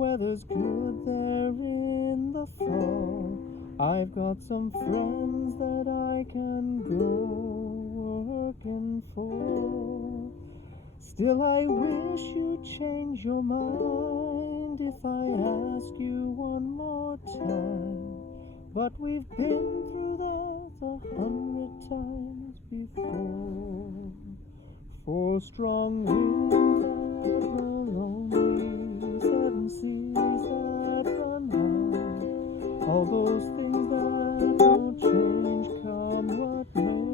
weather's good there in the fall. I've got some friends that I can go working for. Still I wish you'd change your mind if I ask you one more time. But we've been through that 100 times before. Four strong winds that blow lonely, 7 seas that run high, all those things that don't change come what may.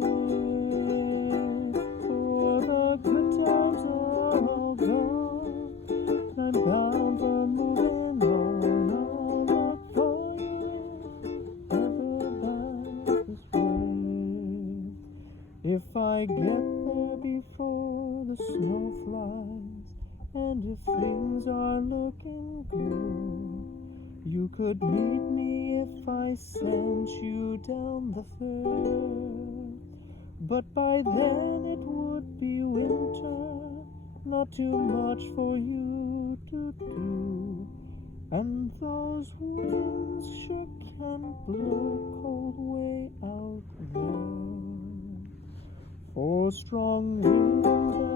For the good times are all gone, I'm bound for moving on. I'll look for you ever back this way. If I get there before the snow flies, and if things are looking good, you could meet me if I sent you down the firth. But by then it would be winter, not too much for you to do, and those winds sure can blow cold way out there. Four strong winds